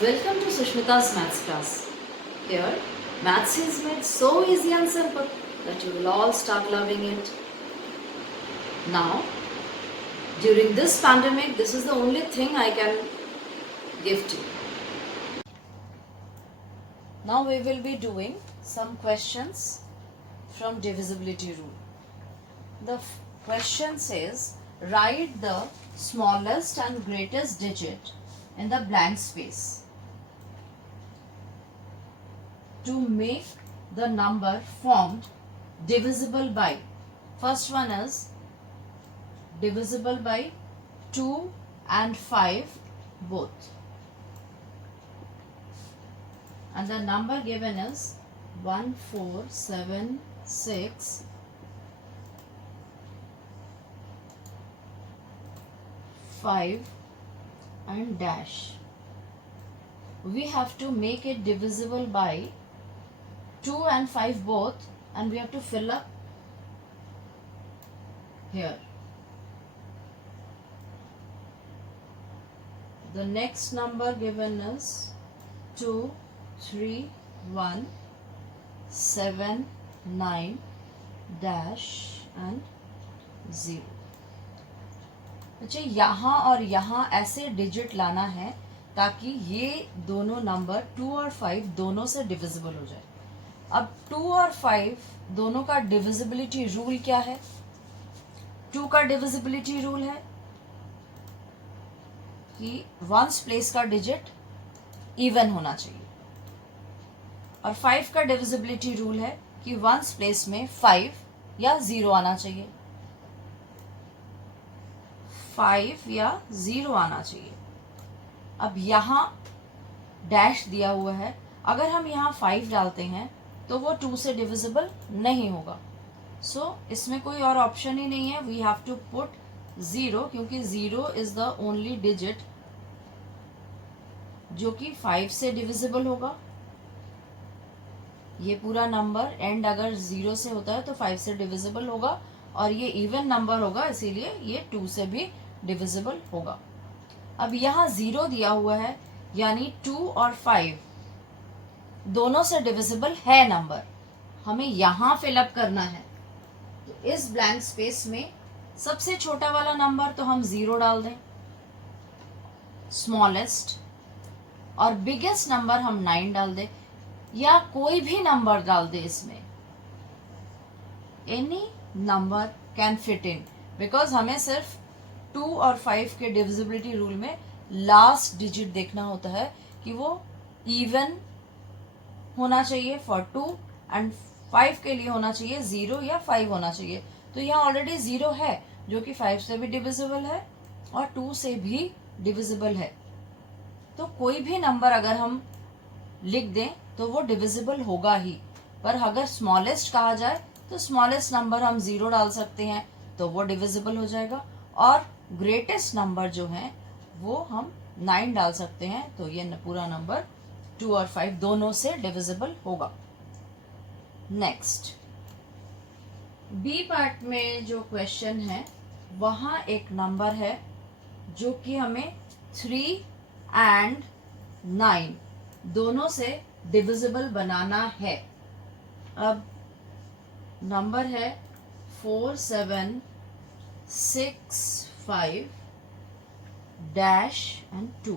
Welcome to Sushmita's Maths class. Here, Maths is made so easy and simple that you will all start loving it. Now, during this pandemic, this is the only thing I can give to you. Now we will be doing some questions from divisibility rule. The question says, write the smallest and greatest digit in the blank space to make the number formed divisible by. First one is divisible by 2 and 5 both. And the number given is 1, 4, 7, 6, 5 and dash. We have to make it divisible by 2 and 5 both, and we have to fill up here. The next number given is 2, 3, 1, 7, 9, dash and 0. अच्छा, यहाँ और यहाँ ऐसे digit लाना है ताकि ये दोनों नंबर 2 और 5 दोनों से डिविजिबल हो जाए. अब 2 और 5 दोनों का डिविजिबिलिटी रूल क्या है? 2 का डिविजिबिलिटी रूल है कि वंस प्लेस का डिजिट इवन होना चाहिए, और 5 का डिविजिबिलिटी रूल है कि वंस प्लेस में 5 या 0 आना चाहिए. 5 या 0 आना चाहिए. अब यहाँ डैश दिया हुआ है, अगर हम यहाँ 5 डालते हैं तो वो 2 से डिविजिबल नहीं होगा. सो इसमें कोई और ऑप्शन ही नहीं है. वी हैव टू पुट 0, क्योंकि 0 इज द ओनली डिजिट जो कि 5 से डिविजिबल होगा. ये पूरा नंबर एंड अगर 0 से होता है तो 5 से डिविजिबल होगा, और ये इवन नंबर होगा, इसीलिए ये 2 से भी डिविजिबल होगा. अब यहाँ 0 दिया हुआ है, यानी 2 और 5 दोनों से डिविजिबल है नंबर. हमें यहाँ फिलअप करना है. तो इस ब्लैंक स्पेस में सबसे छोटा वाला नंबर तो हम 0 डाल दें, स्मॉलेस्ट, और बिगेस्ट नंबर हम 9 डाल दें, या कोई भी नंबर डाल दे इसमें. Any number can fit in, because हमें सिर्फ 2 और 5 के डिविजिबिलिटी रूल में लास्ट डिजिट देखना होता है कि वो इवन होना चाहिए फॉर 2, एंड 5 के लिए होना चाहिए 0 या 5 होना चाहिए. तो यहाँ ऑलरेडी 0 है जो कि 5 से भी डिविजिबल है और 2 से भी डिविजिबल है. तो कोई भी नंबर अगर हम लिख दें तो वो डिविजिबल होगा ही. पर अगर स्मॉलेस्ट कहा जाए तो स्मॉलेस्ट नंबर हम 0 डाल सकते हैं तो वो डिविजिबल हो जाएगा, और ग्रेटेस्ट नंबर जो है वो हम 9 डाल सकते हैं, तो ये पूरा नंबर 2 और 5 दोनों से डिविजिबल होगा. नेक्स्ट, बी पार्ट में जो क्वेश्चन है वहाँ एक नंबर है जो कि हमें 3 एंड 9 दोनों से डिविजिबल बनाना है. अब नंबर है 4, 7, 6, 5 डैश एंड 2.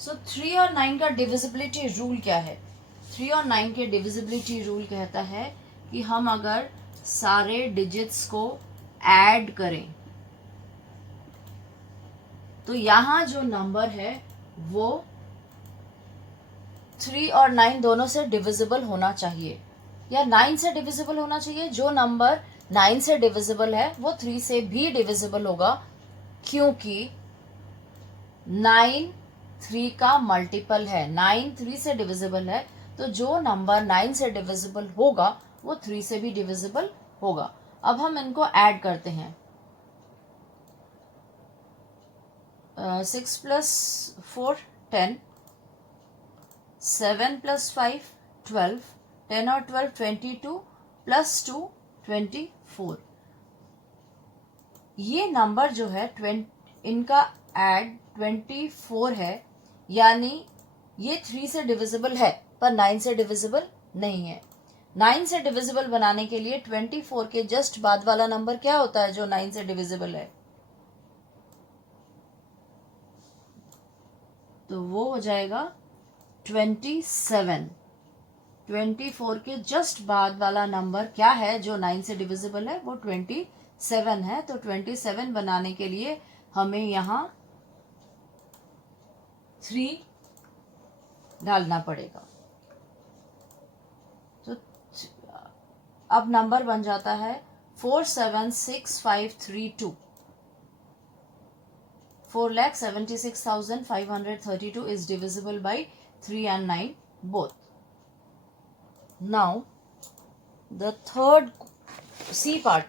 सो 3 और 9 का डिविजिबिलिटी रूल क्या है? 3 और 9 के डिविजिबिलिटी रूल कहता है कि हम अगर सारे डिजिट्स को ऐड करें तो यहाँ जो नंबर है वो 3 और 9 दोनों से डिविजिबल होना चाहिए, या 9 से डिविजिबल होना चाहिए. जो नंबर 9 से डिविजिबल है वो 3 से भी डिविजिबल होगा, क्योंकि 9 3 का मल्टीपल है. 9 3 से डिविजिबल है, तो जो नंबर 9 से डिविजिबल होगा वो 3 से भी डिविजिबल होगा. अब हम इनको ऐड करते हैं. 6 प्लस 4 10, 7 प्लस 5 12, 10 और 12 22, प्लस 2 24. ये नंबर जो है इनका ऐड 24 है, यानी ये 3 से डिविजिबल है पर 9 से डिविजिबल नहीं है। 9 से डिविजिबल बनाने के लिए 24 के जस्ट बाद वाला नंबर क्या होता है जो 9 से डिविजिबल है? तो वो हो जाएगा 27। 24 के जस्ट बाद वाला नंबर क्या है जो 9 से डिविजिबल है? वो 27 है। तो 27 बनाने के लिए हमें यहाँ 3 डालना पड़ेगा। तो अब नंबर बन जाता है 476532। 4,76,532 is divisible by 3 and 9 both. Now the third C part.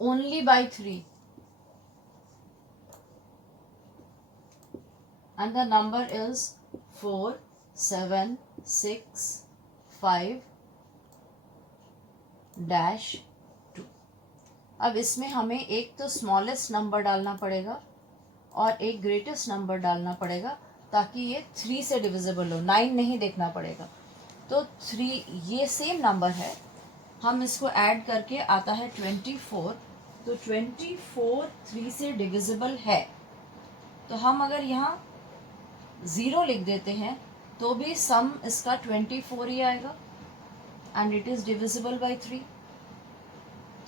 Only by 3. And the number is 4,7,6,5-2. अब इसमें हमें एक तो स्मॉलेस्ट नंबर डालना पड़ेगा और एक ग्रेटेस्ट नंबर डालना पड़ेगा ताकि ये 3 से डिविजिबल हो। 9 नहीं देखना पड़ेगा। तो 3 ये सेम नंबर है, हम इसको ऐड करके आता है 24। तो 24 3 से डिविजिबल है। तो हम अगर यहाँ 0 लिख देते हैं तो भी सम इसका 24 ही आएगा and it is divisible by 3।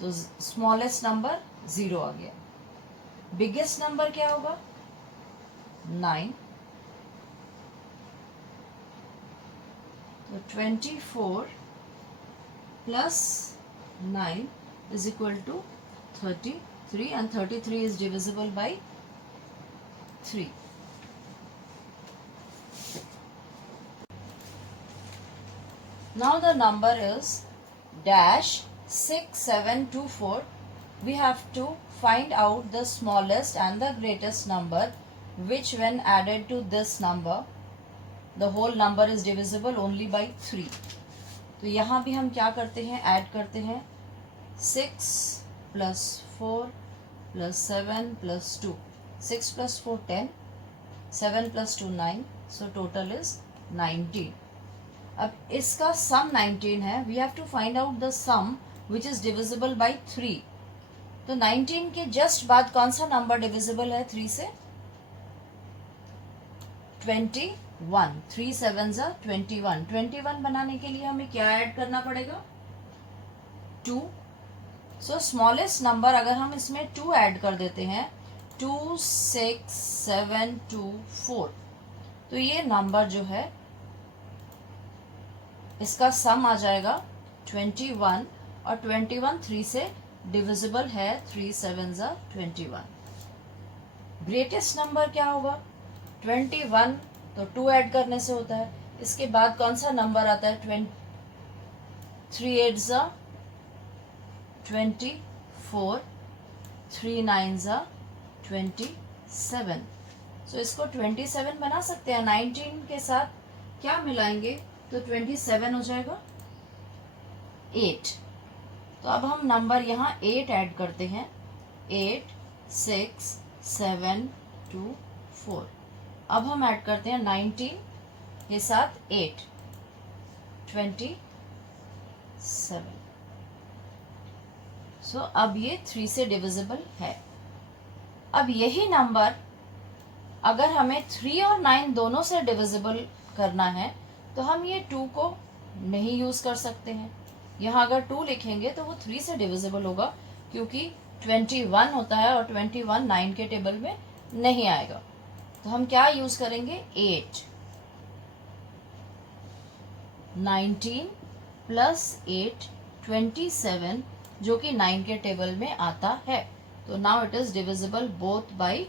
तो स्मॉलेस्ट नंबर 0 आ गया। बिगेस्ट नंबर क्या होगा? 9। तो 24 plus 9 is equal to 33 and 33 is divisible by 3. Now the number is -6724. We have to find out the smallest and the greatest number which when added to this number the whole number is divisible only by 3. तो यहाँ भी हम क्या करते हैं? Add करते हैं 6 + 4 + 7 + 2. 6 + 4 10, 7 + 2 9, so total is 19. अब इसका सम 19 है। We have to find out the sum which is divisible by 3। तो 19 के जस्ट बाद कौन सा नंबर डिविजिबल है 3 से? 21। 3 7 = 21। 21 बनाने के लिए हमें क्या ऐड करना पड़ेगा? 2। सो स्मॉलेस्ट नंबर अगर हम इसमें 2 ऐड कर देते हैं 2 6 7 2 4, तो ये नंबर जो है इसका सम आ जाएगा 21 और 21 3 से डिविजिबल है। 3 7 = 21। ग्रेटेस्ट नंबर क्या होगा? 21। तो 2 ऐड करने से होता है। इसके बाद कौन सा नंबर आता है? 3 8 = 24, 3 9 = 27। सो इसको 27 बना सकते हैं। 19 के साथ क्या मिलाएंगे तो 27 हो जाएगा 8। तो अब हम नंबर यहाँ 8 ऐड करते हैं। 8 6 7 2 4। अब हम ऐड करते हैं 19 के साथ 8 27। सो अब ये 3 से डिविजिबल है। अब यही नंबर अगर हमें 3 और 9 दोनों से डिविजिबल करना है तो हम ये 2 को नहीं यूज़ कर सकते हैं। यहाँ अगर 2 लिखेंगे तो वो 3 से डिविजिबल होगा क्योंकि 21 होता है और 21 9 के टेबल में नहीं आएगा। तो हम क्या यूज़ करेंगे? 8। 19 + 8 27 जो कि 9 के टेबल में आता है। तो now it is divisible both by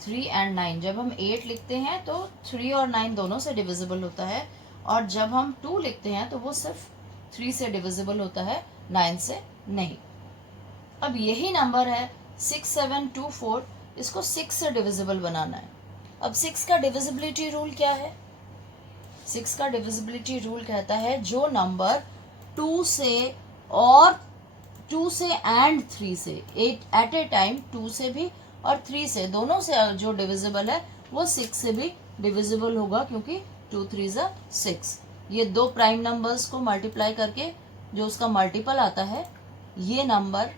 3 and 9। जब हम 8 लिखते हैं तो 3 और 9 दोनों से डिविजिबल होता है और जब हम 2 लिखते हैं तो वो सिर्फ 3 से डिविजिबल होता है, 9 से नहीं। अब यही नंबर है 6724, इसको 6 से डिविजिबल बनाना है। अब 6 का डिविजिबिलिटी रूल क्या है? 6 का डिविजिबिलिटी रूल कहता है जो नंबर 2 से और 2 से एंड 3 से एट ए टाइम 2 से भी और 3 से दोनों से जो डिविजिबल है वो 6 से भी डिविजिबल होगा, क्योंकि 2 3 ज़ा 6। ये दो प्राइम नंबर्स को मल्टीप्लाई करके जो उसका मल्टीपल आता है, ये नंबर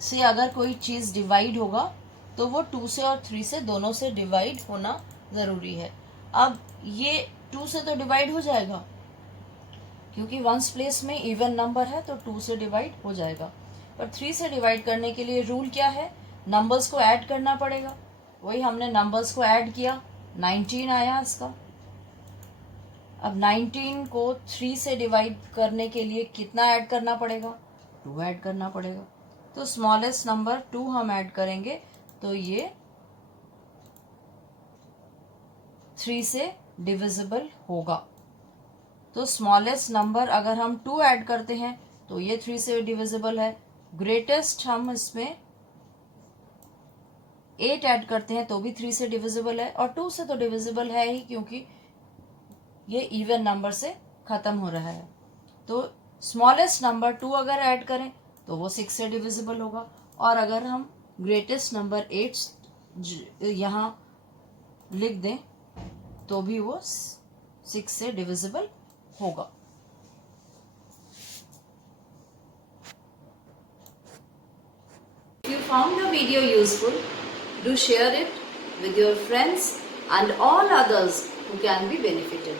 से अगर कोई चीज़ डिवाइड होगा तो वो 2 से और 3 से दोनों से डिवाइड होना ज़रूरी है। अब ये 2 से तो डिवाइड हो जाएगा क्योंकि वंस प्लेस में इवन नंबर है, तो 2 से डिवाइड हो जाएगा। पर 3 से डिवाइड करने के लिए रूल क्या है, नंबर्स को ऐड करना पड़ेगा। वही हमने नंबर्स को ऐड किया, 19 आया इसका। अब 19 को 3 से डिवाइड करने के लिए कितना ऐड करना पड़ेगा, 2 ऐड करना पड़ेगा। तो स्मॉलेस्ट नंबर 2 हम ऐड करेंगे तो ये 3 से डिविजिबल होगा। तो स्मॉलेस्ट नंबर अगर हम 2 ऐड करते हैं तो ये 3 से डिविजिबल है। ग्रेटेस्ट हम इसमें 8 ऐड करते हैं तो भी 3 से डिविजिबल है, और 2 से तो डिविजिबल है ही क्योंकि ये इवन नंबर से ख़त्म हो रहा है। तो स्मॉलेस्ट नंबर 2 अगर ऐड करें तो वो 6 से डिविजिबल होगा, और अगर हम ग्रेटेस्ट नंबर 8 यहाँ लिख दें तो भी वो 6 से डिविजिबल होगा। If you found the video useful, do share it with your friends and all others who can be benefited.